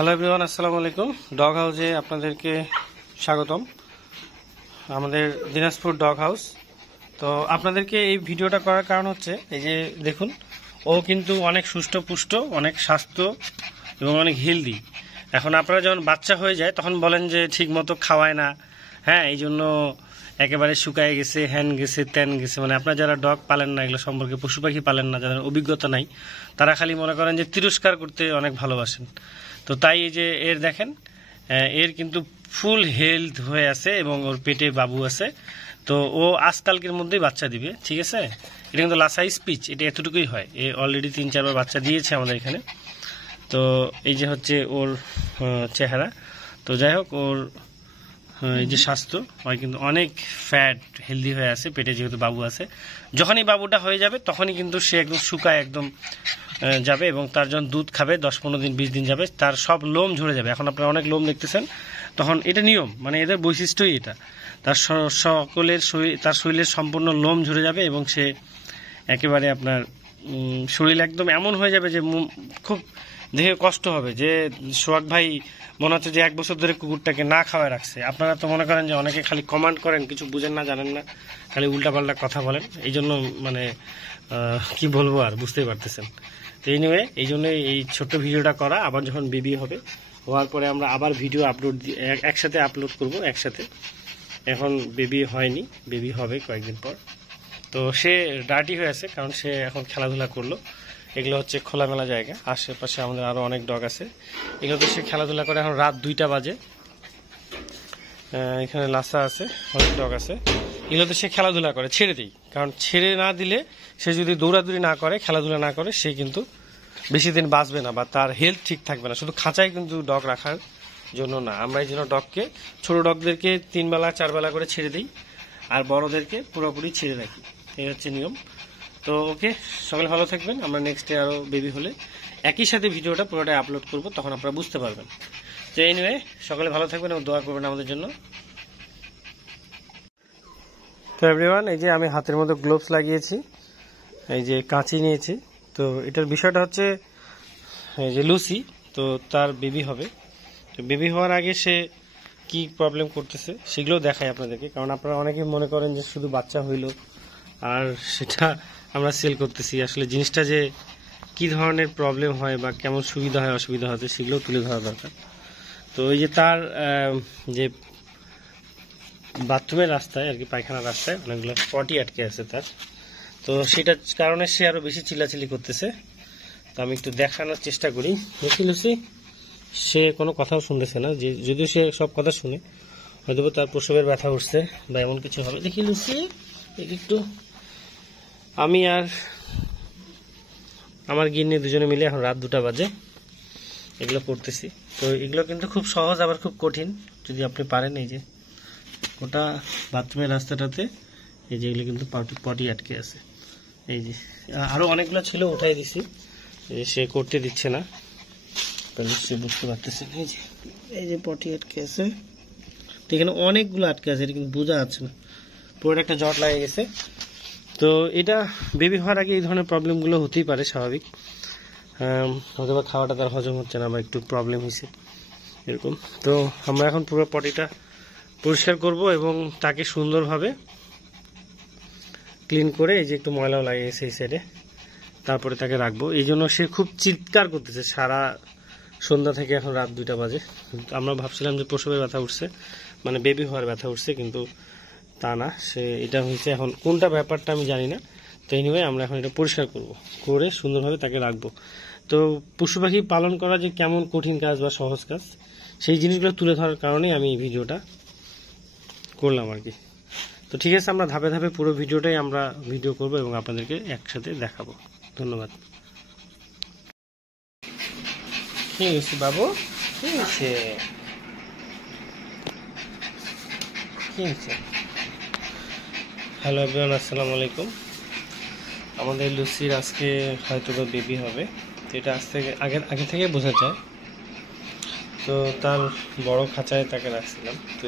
Hello everyone, আসসালামু আলাইকুম। Dog হাউসে আপনাদেরকে স্বাগতম। আমাদের দিনাজপুর ডগ হাউস। তো আপনাদেরকে এই ভিডিওটা করার কারণ হচ্ছে, এই যে দেখুন, ও কিন্তু অনেক সুস্থ পুষ্ট, অনেক স্বাস্থ্য এবং অনেক হেলদি। এখন আপনারা যখন বাচ্চা হয়ে যায় তখন বলেন যে ঠিক মতো খাওয়ায় না, হ্যাঁ, এই জন্য একেবারে শুকায় গেছে, হ্যান গেছে, ত্যান গেছে। মানে আপনারা যারা ডগ পালেন না, এগুলো সম্পর্কে পশু পাখি পালেন না, যাদের অভিজ্ঞতা নাই, তারা খালি মনে করেন যে তিরস্কার করতে অনেক ভালোবাসেন। তো তাই এই যে এর দেখেন, এর কিন্তু ফুল হেলথ হয়ে আছে এবং ওর পেটে বাবু আছে। তো ও আজকালকের মধ্যেই বাচ্চা দিবে, ঠিক আছে। এটা কিন্তু লাসাই স্পিচ, এটা এতটুকুই হয়। এ অলরেডি 3-4 বার বাচ্চা দিয়েছে আমাদের এখানে। তো এই যে হচ্ছে ওর চেহারা। তো যাই হোক, ওর এই যে স্বাস্থ্য, হয় কিন্তু অনেক ফ্যাট হেলদি হয়ে আছে পেটে, যেহেতু বাবু আছে। যখনই বাবুটা হয়ে যাবে তখনই কিন্তু সে একদম শুকায় একদম যাবে, এবং তার যখন দুধ খাবে 10-15 দিন 20 দিন যাবে, তার সব লোম ঝরে যাবে। এখন আপনারা অনেক লোম দেখতেছেন, তখন এটা নিয়ম, মানে এদের বৈশিষ্ট্যই এটা। তার সকলের তার শরীরের সম্পূর্ণ লোম ঝরে যাবে এবং সে একেবারে আপনার শরীর একদম এমন হয়ে যাবে যে খুব দেখে কষ্ট হবে, যে সোহাগ ভাই মনে হচ্ছে যে 1 বছর ধরে কুকুরটাকে না খাওয়ায় রাখছে। আপনারা তো মনে করেন যে অনেকে খালি কমান্ড করেন, কিছু বুঝেন না, জানেন না, খালি উল্টাপাল্টা কথা বলেন। এই জন্য মানে কি বলবো আর, বুঝতেই পারতেছেন। তো এনিওয়ে, এই জন্য এই ছোট্ট ভিডিওটা করা। আবার যখন বেবি হবে, হওয়ার পরে আমরা আবার ভিডিও আপলোড একসাথে আপলোড করব একসাথে। এখন বেবি হয়নি, বেবি হবে কয়েকদিন পর। তো সে ডার্টি হয়ে আছে, কারণ সে এখন খেলাধুলা করলো। এগুলো হচ্ছে খোলামেলা জায়গা, আশেপাশে আমাদের আরও অনেক ডগ আছে, এগুলোতে সে খেলাধুলা করে। এখন রাত 2টা বাজে, এখানে লাসা আছে, অনেক ডগ আছে, এগুলোতে সে খেলাধুলা করে। ছেড়ে দিই, কারণ ছেড়ে না দিলে সে যদি দৌড়াদৌড়ি না করে, খেলাধুলা না করে, সে কিন্তু বেশি দিন বাঁচবে না বা তার হেলথ ঠিক থাকবে না। শুধু খাঁচায় কিন্তু ডগ রাখার জন্য না, আমরা এই জন্য ডগকে, ছোট ডগদেরকে 3 বেলা 4 বেলা করে ছেড়ে দিই, আর বড়দেরকে পুরোপুরি ছেড়ে রাখি। এই হচ্ছে নিয়ম। তো ওকে, সকলে ভালো থাকবেন। আমরা নেক্সটে আরও বেবি হলে একই সাথে ভিডিওটা পুরোটাই আপলোড করব, তখন আপনারা বুঝতে পারবেন। তো এনিওয়ে, সকলে ভালো থাকবেন এবং দোয়া করবেন আমাদের জন্য। তো এভরিওয়ান, এই যে আমি হাতের মধ্যে গ্লোভস লাগিয়েছি, এই যে কাঁচি নিয়েছি। তো এটার বিষয়টা হচ্ছে, এই যে লুসি, তো তার বেবি হবে। তো বেবি হওয়ার আগে সে কি প্রবলেম করতেছে সেগুলো দেখাই আপনাদেরকে, কারণ আপনারা অনেকে মনে করেন যে শুধু বাচ্চা হইল আর সেটা আমরা সেল করতেছি। আসলে জিনিসটা যে কি ধরনের প্রবলেম হয় বা কেমন সুবিধা হয় অসুবিধা হচ্ছে সেগুলো তুলে ধরা দরকার। তো এই যে তার যে বাথরুমের রাস্তায় আর কি, পায়খানার রাস্তায় অনেকগুলো পটি আটকে আছে তার। তো সেটার কারণে সে আরো বেশি চিল্লাচিল্লি করতেছে। তো আমি একটু দেখানোর চেষ্টা করি। দেখি লুসি, সে কোনো কথাও শুনতেছে না, যে যদিও সে সব কথা শুনে, হয়তো তার প্রসবের ব্যথা উঠছে বা এমন কিছু হবে। দেখি লুসি, একটু আমি আর আমার গিন্নি দুজনে মিলে এখন রাত 2টা বাজে এগুলো করতেছি। তো এগুলো কিন্তু খুব সহজ, আবার খুব কঠিন যদি আপনি পারেন। এই যে ওটা বাথরুমের রাস্তাটাতে, এই যে এগুলো কিন্তু পটি আটকে আছে। এই যে আরো অনেকগুলো ছিল, উঠাই দিছি, সে করতে দিচ্ছে না, সে বুঝতে পারতেছে। এই যে পটি আটকে আছে, তো এখানে অনেকগুলো আটকে আছে, এটা কিন্তু বোঝা যাচ্ছে না, পুরোটা একটা জট লাগে গেছে। তো এটা বেবি হওয়ার আগে এই ধরনের প্রবলেমগুলো হতেই পারে, স্বাভাবিক। হয়তো বা খাওয়াটা তার হজম হচ্ছে না বা একটু প্রবলেম হয়েছে এরকম। তো আমরা এখন পুরো পটিটা পরিষ্কার করব এবং তাকে সুন্দরভাবে ক্লিন করে, এই যে একটু ময়লাও লাগিয়েছে এই সাইডে, তারপরে তাকে রাখবো। এই জন্য সে খুব চিৎকার করতেছে সারা সন্ধ্যা থেকে, এখন রাত 2টা বাজে। আমরা ভাবছিলাম যে প্রসবের ব্যথা উঠছে, মানে বেবি হওয়ার ব্যথা উঠছে, কিন্তু তা না, সে এটা হয়েছে। এখন কোনটা ব্যাপারটা আমি জানি না। তো এনিওয়ে, আমরা এখন এটা পরিষ্কার করব, করে সুন্দরভাবে তাকে রাখবো। তো পশু পাখি পালন করা যে কেমন কঠিন কাজ বা সহজ কাজ, সেই জিনিসগুলো তুলে ধরার কারণেই আমি এই ভিডিওটা করলাম আর কি। তো ঠিক আছে, আমরা ধাপে ধাপে পুরো ভিডিওটাই আমরা ভিডিও করব এবং আপনাদেরকে একসাথে দেখাবো। ধন্যবাদ। কি হয়েছে বাবু, কি হয়েছে, কি হয়েছে? হ্যালো এভরিওয়ান, আসসালামু আলাইকুম। আমাদের লুসির আজকে হয়তো বা বেবি হবে, তো এটা আগে থেকে বোঝা যায়। তো তার বড় খাঁচায় তাকে রাখছিলাম। তো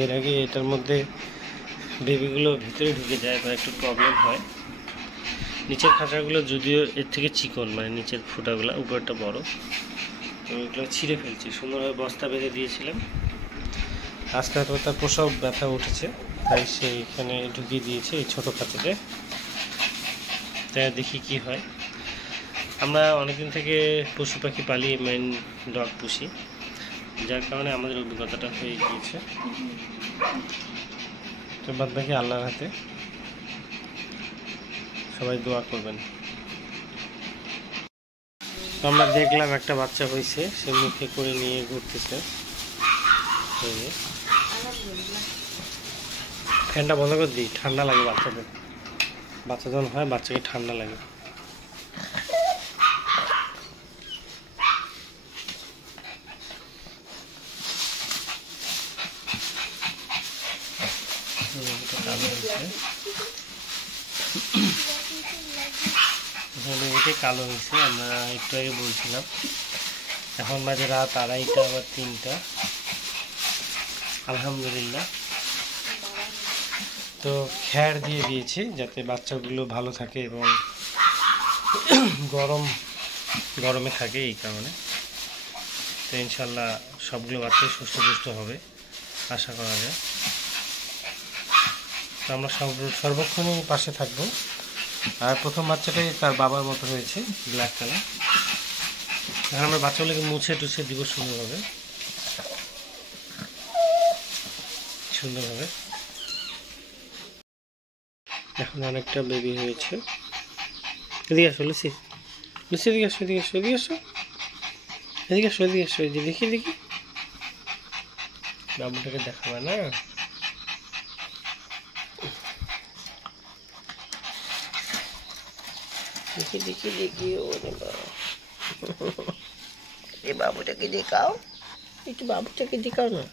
এর আগে এটার মধ্যে বেবিগুলো ভিতরে ঢুকে যায় বা একটু প্রবলেম হয়। নিচের খাঁচাগুলো যদিও এর থেকে চিকন, মানে নিচের ফুটাগুলো, উপরটা বড়। তো এগুলো ছিঁড়ে ফেলছি, সুন্দরভাবে বস্তা বেঁধে দিয়েছিলাম। আজকে হয়তো তার প্রসব ব্যথা উঠেছে, তাই সেইখানে ঢুকিয়ে দিয়েছে এই ছোটো খাঁচাতে। তাই দেখি কি হয়। আমরা অনেকদিন থেকে পশু পাখি পালি, মেন ডগ পুষি, যার কারণে আমাদের অভিজ্ঞতাটা হয়ে গিয়েছে। তো বাদ বাকি আল্লাহর হাতে, সবাই দোয়া করবেন। আমরা দেখলাম একটা বাচ্চা হয়েছে, সে মুখে করে নিয়ে ঘুরতেছে। ফ্যানটা বন্ধ করে দিই, ঠান্ডা লাগে বাচ্চাদের। বাচ্চা যখন হয় বাচ্চাকে ঠান্ডা লাগে। কালো হয়েছে, আমরা একটু আগে বলছিলাম। এখন বাজে রাত 2:30 আবার 3টা। আলহামদুলিল্লাহ। তো খ্যার দিয়ে দিয়েছি যাতে বাচ্চাগুলো ভালো থাকে এবং গরমে থাকে, এই কারণে। তো ইনশাল্লাহ সবগুলো বাচ্চাই সুস্থ হবে আশা করা যায়। তো আমরা সর্বক্ষণই পাশে থাকবো। আর প্রথম বাচ্চাটাই তার বাবার মতো হয়েছে, ব্ল্যাক কালার। এখন আমরা বাচ্চাগুলোকে মুছে টুছে দিব সুন্দরভাবে। এখন অনেকটা বেবি হয়েছে। এদিকে আসো লুসি, এদিকে আসো, এদিকে আসো, এদিকে আসো, এদিকে আসো, এদিকে আসো। দেখি বাবুটাকে দেখাবে না? দেখি ওরে বাবা, এই বাবুটাকে দেখাও, একটু বাবুটাকে দেখাও না।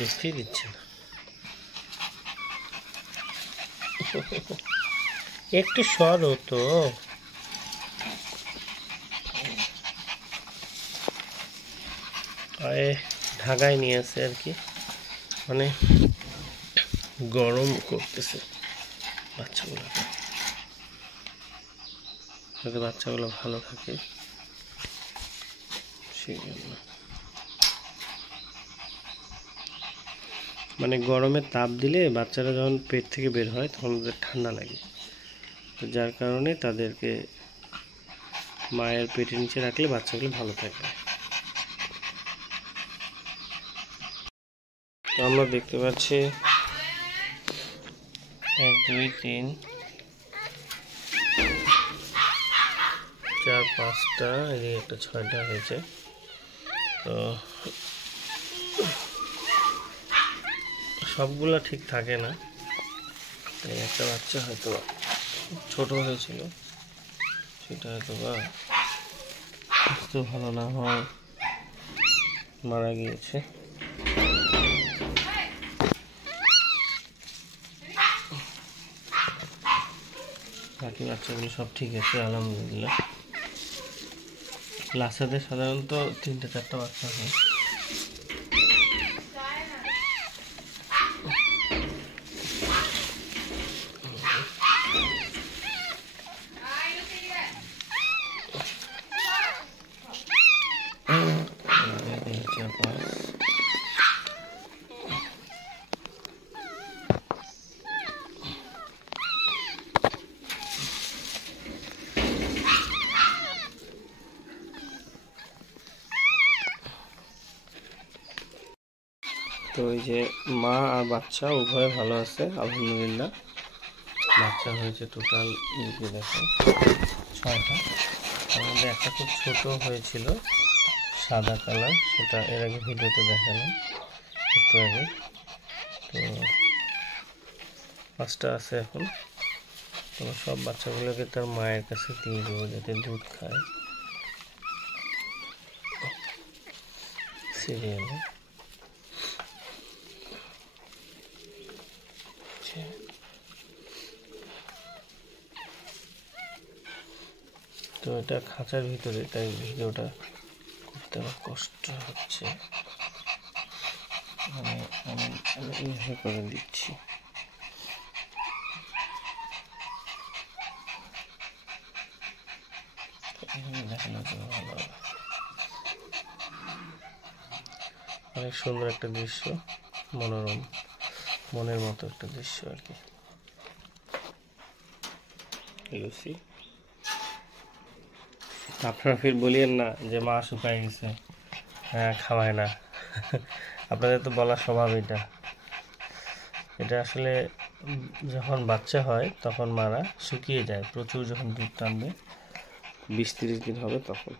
দেখতেই দিচ্ছে না, একটু সরো তো। ঢাকায় নিয়ে আসে আর কি, মানে গরম করতেছে বাচ্চাগুলোকে, যাতে বাচ্চাগুলো ভালো থাকে সেই জন্য। মানে গরমে তাপ দিলে বাচ্চারা যখন পেট থেকে বের হয় তখন ওদের ঠান্ডা লাগে, তো যার কারণে তাদেরকে মায়ের পেটের নিচে রাখলে বাচ্চাগুলো ভালো থাকবে। তো আমরা দেখতে পাচ্ছি 1 2 3 4 5টা, এদিকে একটা 6টা হয়েছে। তো সবগুলা ঠিক থাকে না, তাই একটা বাচ্চা হয়তো ছোট হয়েছিল, সেটা হয়তো বা স্বাস্থ্য ভালো না হয় মারা গিয়েছে। বাকি বাচ্চাগুলো সব ঠিক আছে আলহামদুলিল্লাহ। লাসাদের সাধারণত 3টা 4টা বাচ্চা হয়। তো এই যে মা আর বাচ্চা উভয় ভালো আছে আলহামদুলিল্লাহ। বাচ্চা হয়েছে টোটাল দেখো 6টা। আমাদের একটা খুব ছোট হয়েছিল সাদা কালার, সেটা এর আগে ভিডিওতে দেখালাম একটু আগে। তো 5টা আছে এখন। তো সব বাচ্চাগুলোকে তার মায়ের কাছে দিয়ে দেবো যাতে দুধ খায় সিরিয়ালে। তো এটা খাঁচার ভিতরে, তাই ভিডিওটা করতে আমার কষ্ট হচ্ছে, আমি এইভাবে করে দিচ্ছি। দেখানোর জন্য ভালো হবে। অনেক সুন্দর একটা দৃশ্য, মনোরম, মনের মতো একটা দৃশ্য আর কি। লুসি, আপনারা ফির বলিয়েন না যে মা শুকায় গেছে, হ্যাঁ খাওয়ায় না। আপনাদের তো বলার স্বভাব এটা। এটা আসলে যখন বাচ্চা হয় তখন মারা শুকিয়ে যায়, প্রচুর যখন দুধ টানবে 20-30 দিন হবে তখন।